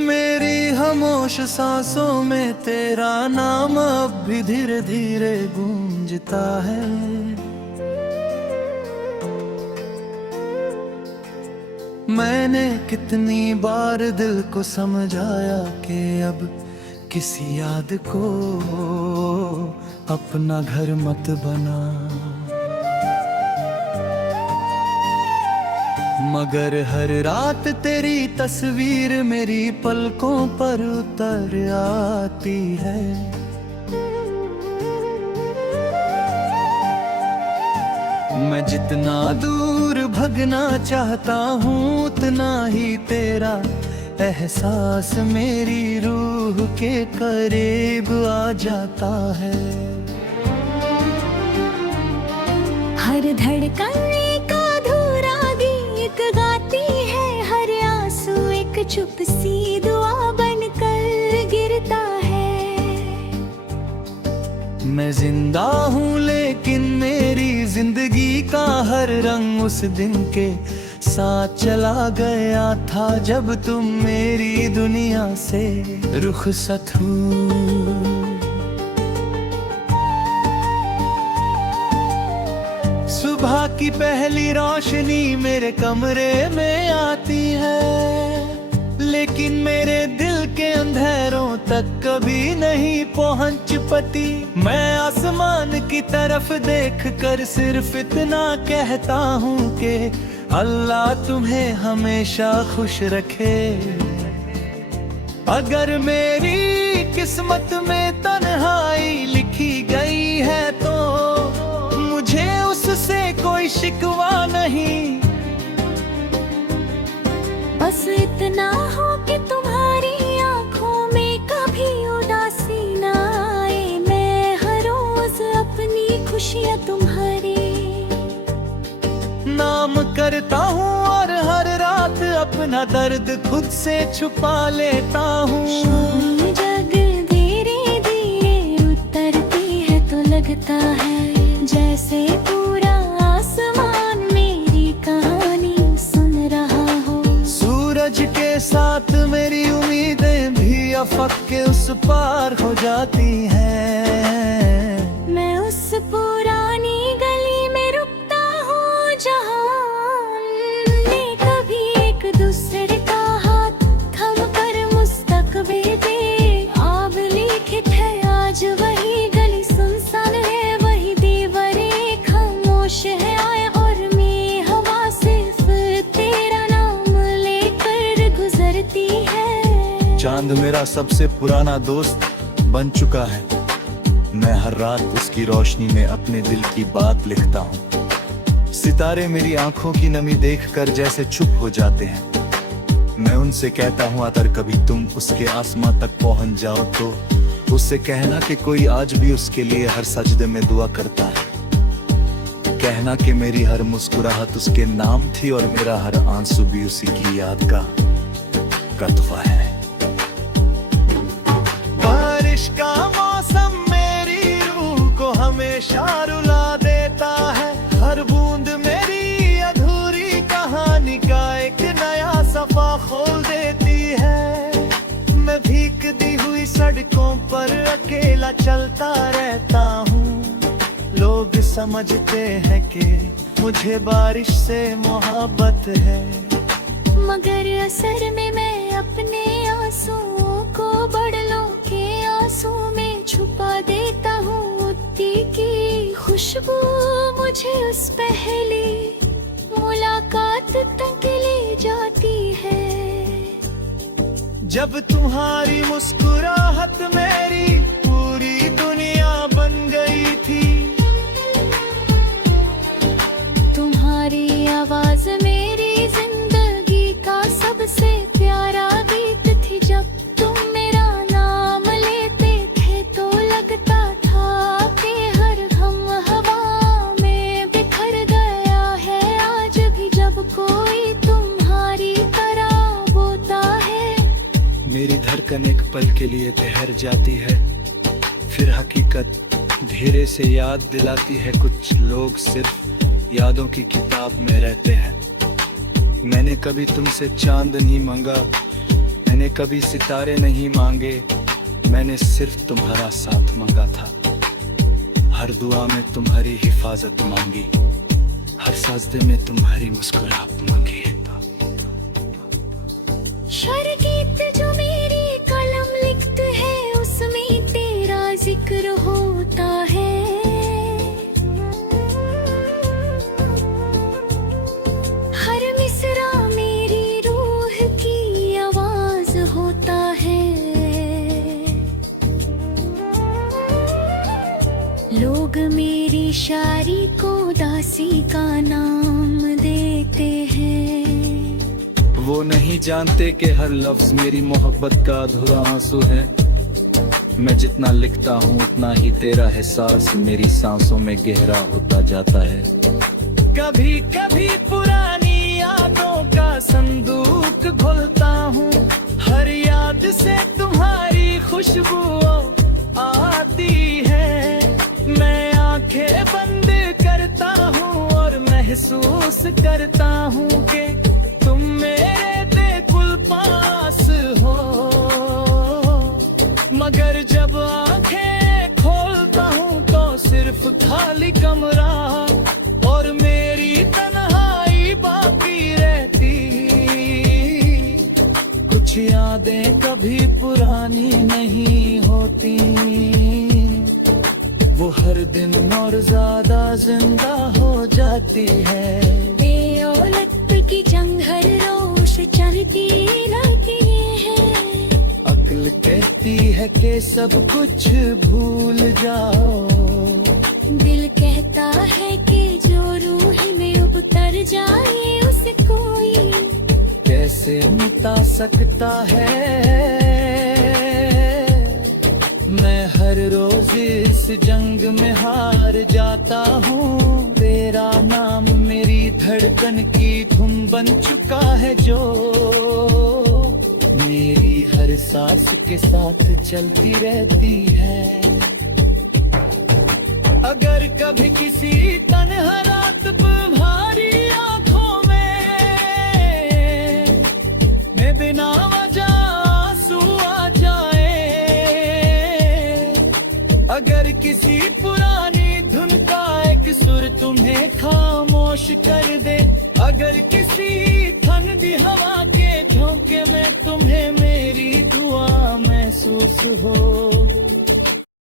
मेरी खामोश सांसों में तेरा नाम अब भी धीरे धीरे गूंजता है। मैंने कितनी बार दिल को समझाया कि अब किसी याद को अपना घर मत बना, मगर हर रात तेरी तस्वीर मेरी पलकों पर उतर आती है। मैं जितना दूर भगना चाहता हूँ उतना ही तेरा एहसास मेरी रूह के करीब आ जाता है। हर धड़कन एक अधूरा गीत गाती है, हर आंसू एक चुप सी दुआ बनकर गिरता है। मैं जिंदा हूँ लेकिन मेरी जिंदगी का हर रंग उस दिन के साथ चला गया था जब तुम मेरी दुनिया से रुखसत हुई। सुबह की पहली रोशनी मेरे कमरे में आती है, लेकिन मेरे दिल के अंधेरों तक कभी नहीं पहुंच पाती। मैं आसमान की तरफ देखकर सिर्फ इतना कहता हूँ कि अल्लाह तुम्हें हमेशा खुश रखे। अगर मेरी किस्मत में तन्हाई लिखी गई है तो मुझे उससे कोई शिकवा नहीं। बस इतना हो कि तुम्हारी आंखों में कभी उदासी ना आए। मैं हर रोज अपनी खुशियाँ तुम्हारी नाम करता हूँ और हर रात अपना दर्द खुद से छुपा लेता हूँ। जग धीरे धीरे उतरती है तो लगता है जैसे पूरा आसमान मेरी कहानी सुन रहा हो। सूरज के साथ मेरी उम्मीदें भी अफक के उस पार हो जाती हैं। मैं उस पुरानी गली में रुकता हूँ जहाँ हमने कभी एक दूसरे का हाथ थम कर मुस्तकबिल पे आब लिखित है। आज वही गली सुनसान है, वही दीवारें खामोश है और मेरी हवा सिर्फ तेरा नाम लेकर गुजरती है। चांद मेरा सबसे पुराना दोस्त बन चुका है। मैं हर रात उसकी रोशनी में अपने दिल की बात लिखता हूँ। सितारे मेरी आंखों की नमी देखकर जैसे चुप हो जाते हैं। मैं उनसे कहता हूँ अगर कभी तुम उसके आसमां तक पहुंच जाओ तो उससे कहना कि कोई आज भी उसके लिए हर सजदे में दुआ करता है। कहना कि मेरी हर मुस्कुराहट उसके नाम थी और मेरा हर आंसू भी उसी की याद का तोहफा है। बारिश का मौसम मेरी रूह को हमेशा रुला देता है। हर बूंद मेरी अधूरी कहानी का एक नया सफा खोल देती है। मैं भीगती हुई सड़कों पर अकेला चलता रहता हूँ। लोग समझते हैं कि मुझे बारिश से मोहब्बत है, मगर असल में मैं अपने आंसुओं को बड़लों के आंसू में छुपा देता हूँ। उत्ती की खुशबू मुझे उस पहली मुलाकात तक ले जाती है। जब तुम्हारी मुस्कुराहट मेरी पूरी दुनिया बन गई थी। तुम्हारी आवाज मेरी जिंदगी का सबसे प्यारा गीत थी। जब तुम मेरा नाम लेते थे तो लगता था कि हर गम हवा में बिखर गया है। आज भी जब कोई तुम्हारी तरह बोता है, मेरी धड़कन एक पल के लिए ठहर जाती है, फिर हकीकत धेरे से याद दिलाती है, कुछ लोग सिर्फ यादों की किताब में रहते हैं। मैंने कभी तुमसे चांद नहीं मांगा, मैंने कभी सितारे नहीं मांगे, मैंने सिर्फ तुम्हारा साथ मांगा था। हर दुआ में तुम्हारी हिफाजत मांगी, हर साजदे में तुम्हारी मुस्कुराहट मांगी। शर गीत जो मेरी कलम लिखत है, उसमें तेरा जिक्र होता है। हर मिसरा मेरी रूह की आवाज होता है। लोग मेरी शायरी को दासी का नाम देते हैं। वो नहीं जानते कि हर लफ्ज मेरी मोहब्बत का अधूरा आंसू है। मैं जितना लिखता हूँ उतना ही तेरा एहसास मेरी सांसों में गहरा होता जाता है। कभी कभी पुरानी यादों का संदूक खोलता हूँ, हर याद से तुम्हारी खुशबू आती है। मैं आंखें बंद करता हूँ और महसूस करता हूँ कि तुम मेरे बिल्कुल पास हो। मगर जब आंखें खोलता हूँ तो सिर्फ खाली कमरा और मेरी तन्हाई बाकी रहती। कुछ यादें कभी पुरानी नहीं होती, वो हर दिन और ज्यादा जिंदा हो जाती है। बेऔलत की जंग हर रोज चलती रहती है। अक्ल कहती है कि सब कुछ भूल जाओ, दिल कहता है कि जो रूह में उतर जाए उसे कोई कैसे मिटा सकता है। मैं हर रोज इस जंग में हार जाता हूँ। तेरा नाम मेरी धड़कन की धुन बन चुका है, जो मेरी हर सांस के साथ चलती रहती है। अगर कभी किसी तन्हा रात तुम्हारी आंखों में बिना वजह आंसू आ जाए, अगर किसी पुरानी धुन का एक सुर तुम्हें खामोश कर दे, अगर किसी ठंडी हवा के झोंके में तुम्हें मेरी दुआ महसूस हो,